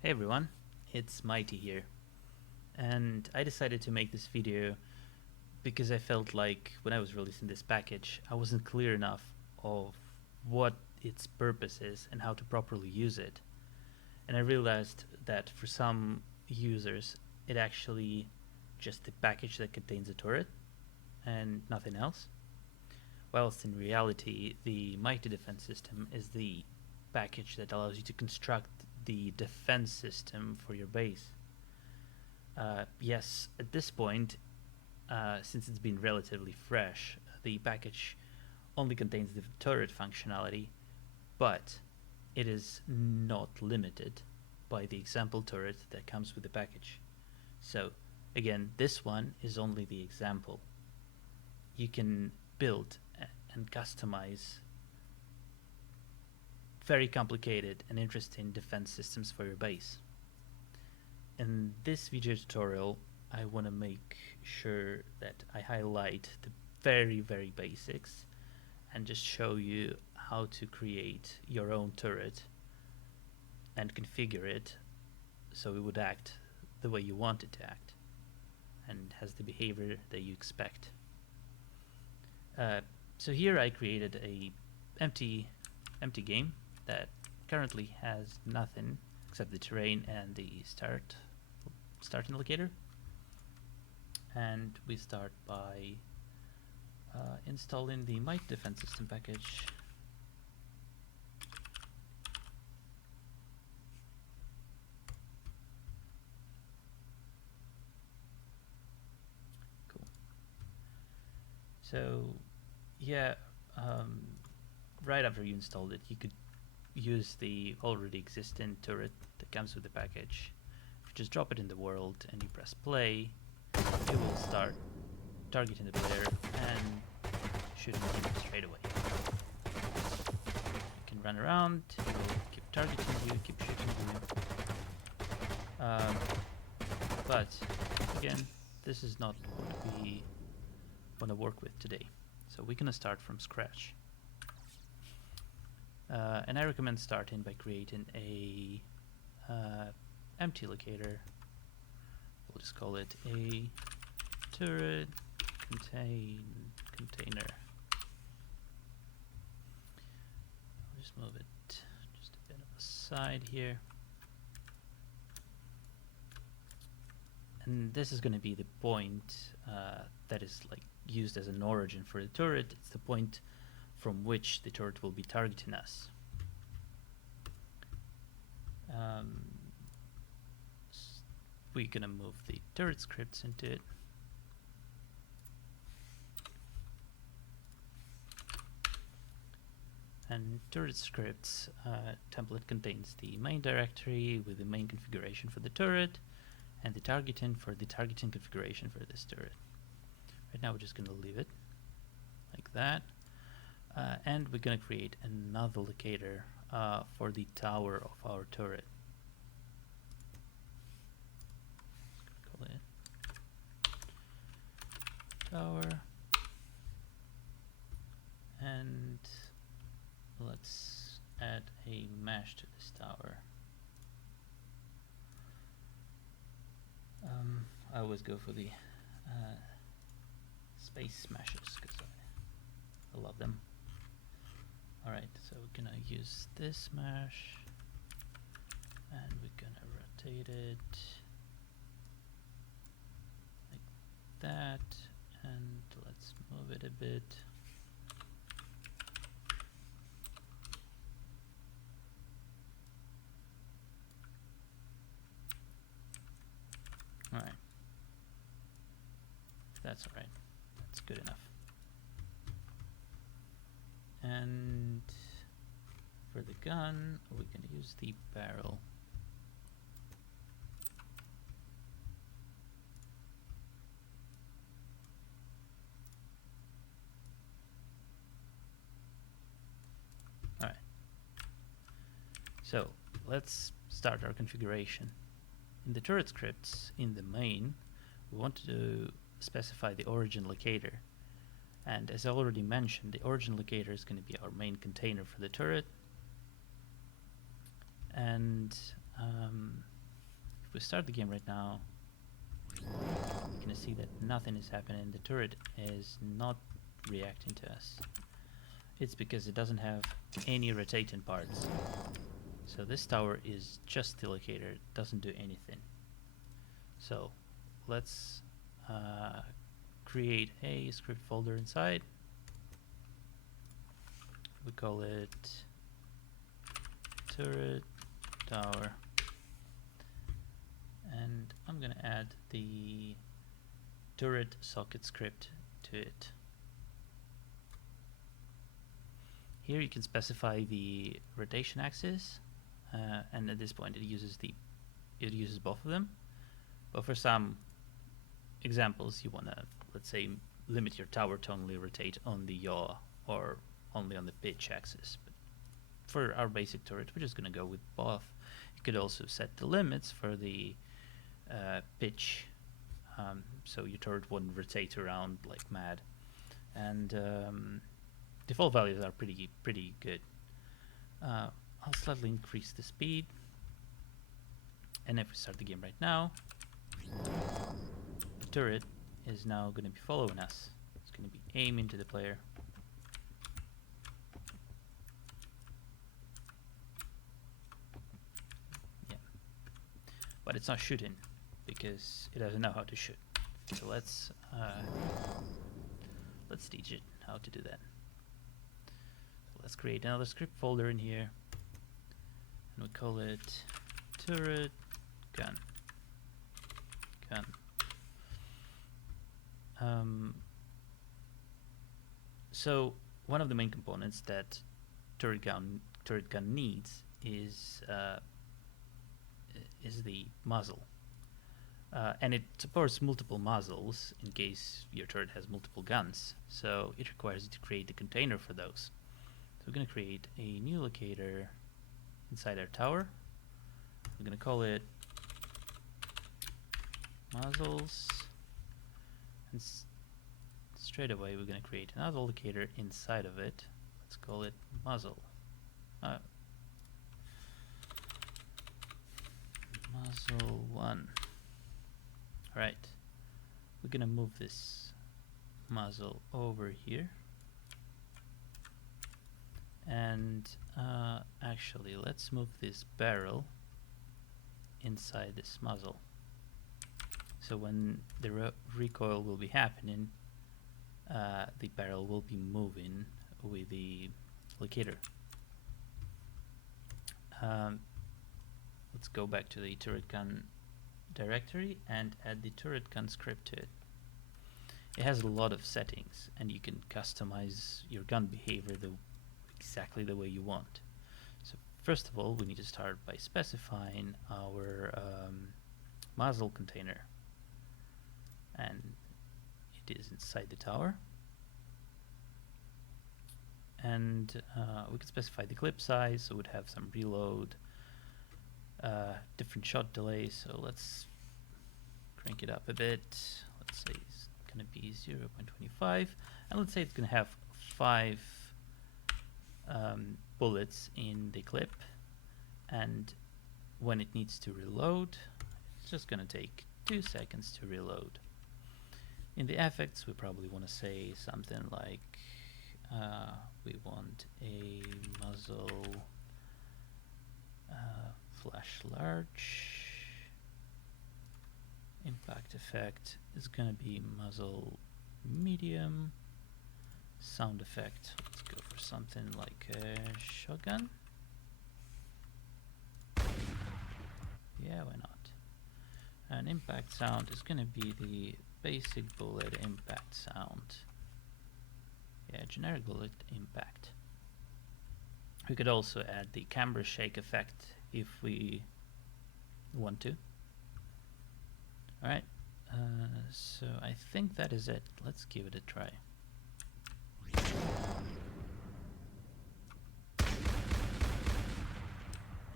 Hey everyone, it's Mighty here, and I decided to make this video because I felt like when I was releasing this package, I wasn't clear enough of what its purpose is and how to properly use it. And I realized that for some users, it actually just a package that contains a turret and nothing else, whilst in reality, the Mighty Defense System is the package that allows you to construct the defense system for your base. Yes, at this point, since it's been relatively fresh, the package only contains the turret functionality, but it is not limited by the example turret that comes with the package. So, again, this one is only the example. You can build and customize very complicated and interesting defense systems for your base. In this video tutorial, I want to make sure that I highlight the very basics and just show you how to create your own turret and configure it so it would act the way you want it to act and has the behavior that you expect. So here I created a empty game that currently has nothing except the terrain and the start indicator. And we start by installing the Might Defense System package. Cool. So yeah, right after you installed it, you could use the already existing turret that comes with the package. If you just drop it in the world and you press play, it will start targeting the player and shooting him straight away. You can run around, it will keep targeting you, keep shooting you. But again, this is not what we want to work with today. So we're gonna start from scratch. And I recommend starting by creating a empty locator. We'll just call it a turret container. I'll just move it just a bit of a side here. And this is going to be the point that is like used as an origin for the turret. It's the point from which the turret will be targeting us. We're gonna move the turret scripts into it. And turret scripts template contains the main directory with the main configuration for the turret and the targeting for the targeting configuration for this turret. Right now we're just gonna leave it like that. And we're going to create another locator for the tower of our turret. Call it tower. And let's add a mesh to this tower. I always go for the space meshes because I love them. Alright, so we're gonna use this mesh and we're gonna rotate it like that, and let's move it a bit. Alright, that's alright, that's good enough. And for the gun, we're going to use the barrel. Alright. So let's start our configuration. In the turret scripts, in the main, we want to specify the origin locator. And as I already mentioned, the origin locator is going to be our main container for the turret. And If we start the game right now, you're gonna see that nothing is happening. The turret is not reacting to us. It's because it doesn't have any rotating parts. So this tower is just the locator, it doesn't do anything. So let's create a script folder inside. We call it turret tower, and I'm gonna add the turret socket script to it. Here you can specify the rotation axis, and at this point it uses both of them. But for some examples, you wanna, let's say, limit your tower to only rotate on the yaw or only on the pitch axis. But for our basic turret, we're just gonna go with both. You could also set the limits for the pitch, so your turret wouldn't rotate around like mad. And default values are pretty good. I'll slightly increase the speed, and if we start the game right now, the turret is now going to be following us. It's going to be aiming to the player. Yeah, but it's not shooting because it doesn't know how to shoot. So let's teach it how to do that. Let's create another script folder in here, and we call it turret gun. So one of the main components that turret gun needs is the muzzle, and it supports multiple muzzles in case your turret has multiple guns. So it requires you to create a container for those. So we're going to create a new locator inside our tower. We're going to call it muzzles, and straight away we're going to create another locator inside of it. Let's call it muzzle. Muzzle 1. Alright, we're going to move this muzzle over here. And actually, let's move this barrel inside this muzzle. So when the recoil will be happening, the barrel will be moving with the locator. Let's go back to the turret gun directory and add the turret gun script to it. It has a lot of settings, and you can customize your gun behavior exactly the way you want. So first of all, we need to start by specifying our muzzle container, and it is inside the tower. And we can specify the clip size, so it would have some reload, different shot delays. So let's crank it up a bit. Let's say it's going to be 0.25, and let's say it's going to have 5 bullets in the clip, and when it needs to reload, it's just going to take 2 seconds to reload. In the effects, we probably want to say something like we want a muzzle flash large. Impact effect is going to be muzzle medium. Sound effect, let's go for something like a shotgun. Yeah, why not? And impact sound is going to be the basic bullet impact sound. Yeah, generic bullet impact. We could also add the camera shake effect if we want to. Alright, so I think that is it. Let's give it a try.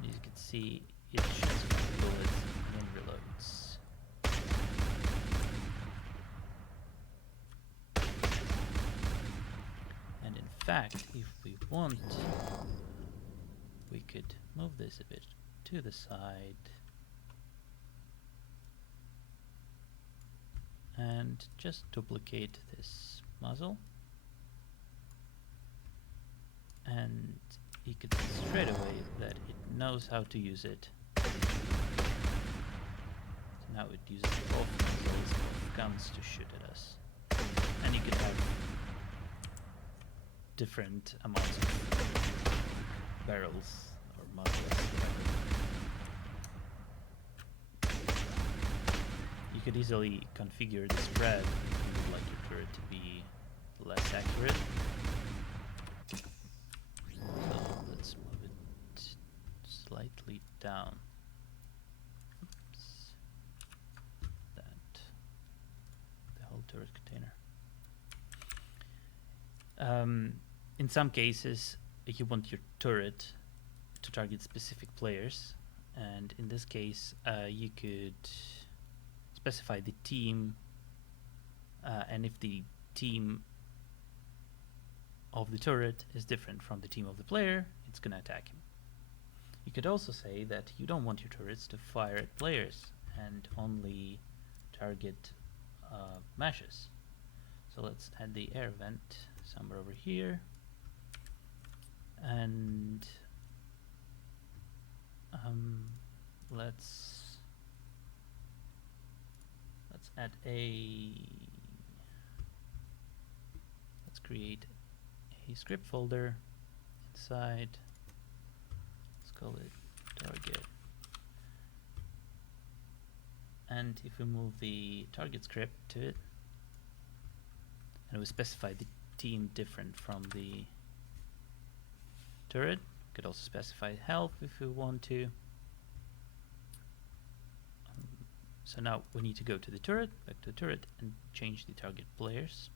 As you can see, it shoots bullets and then reloads. And in fact, if we want, we could move this a bit to the side and just duplicate this muzzle, and you could see straight away that it knows how to use it. So now it uses both muzzles, both guns to shoot at us. And you could have different amounts of barrels or muzzles, whatever. You could easily configure the spread if you would like your turret to be less accurate. So let's move it slightly down. Oops. That. The whole turret container. In some cases, you want your turret to target specific players, and in this case, you could specify the team, and if the team of the turret is different from the team of the player, it's gonna attack him. You could also say that you don't want your turrets to fire at players and only target mashes. So let's add the air vent somewhere over here, and let's add let's create a script folder inside. Let's call it target, and if we move the target script to it, and we specify the team different from the turret, we could also specify health if we want to. So now we need to go to the turret, back to the turret, and change the target players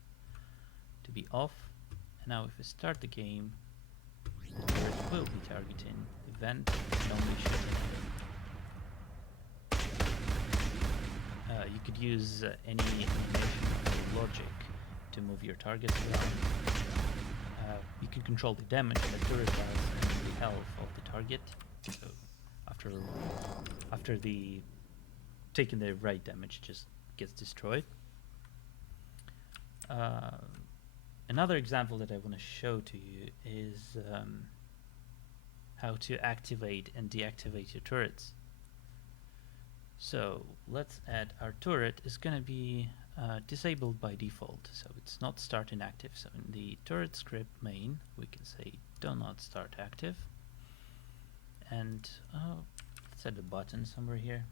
to be off. And now if we start the game, the turret will be targeting the vent and only shooting at it. You could use any animation or logic to move your targets around. You can control the damage the turret does and the health of the target. So after the taking the right damage, just gets destroyed. Another example that I want to show to you is how to activate and deactivate your turrets. So let's add our turret is going to be disabled by default, so it's not start inactive. So in the turret script main, we can say do not start active, and let's add a button somewhere here.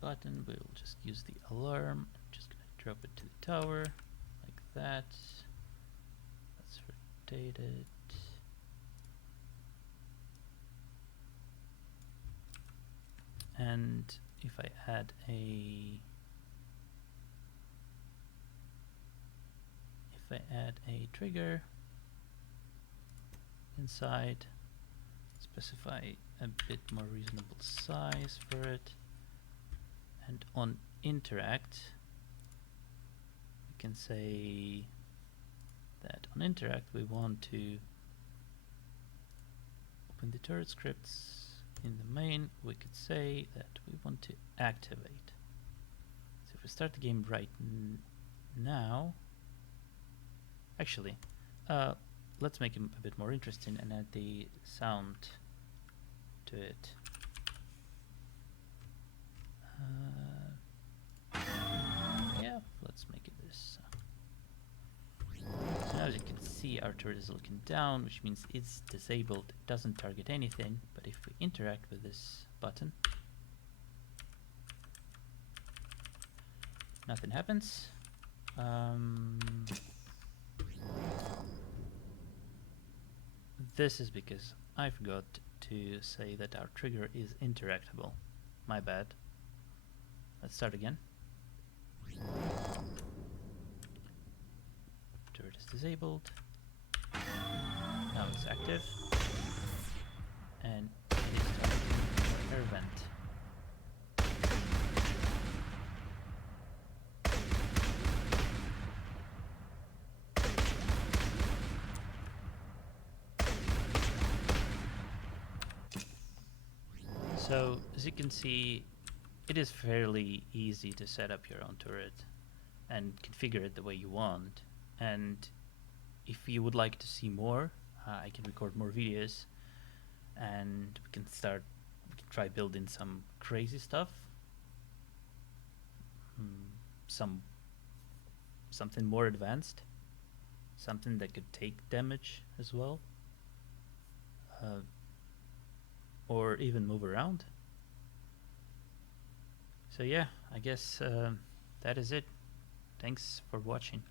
Button, we'll just use the alarm. I'm just gonna drop it to the tower like that. Let's rotate it. And if I add a trigger inside, specify a bit more reasonable size for it. And on interact, we can say that on interact we want to open the turret scripts in the main. We could say that we want to activate. So if we start the game right now, actually, let's make it a bit more interesting and add the sound to it. Yeah, let's make it this. So now as you can see, our turret is looking down, which means it's disabled. It doesn't target anything, but if we interact with this button, nothing happens. This is because I forgot to say that our trigger is interactable. My bad. Let's start again. Turret is disabled. Now it's active. And it is targeting air vent. So as you can see, it is fairly easy to set up your own turret and configure it the way you want. And if you would like to see more, I can record more videos, and we can try building some crazy stuff, some something more advanced, something that could take damage as well, uh, or even move around. So yeah, I guess that is it. Thanks for watching.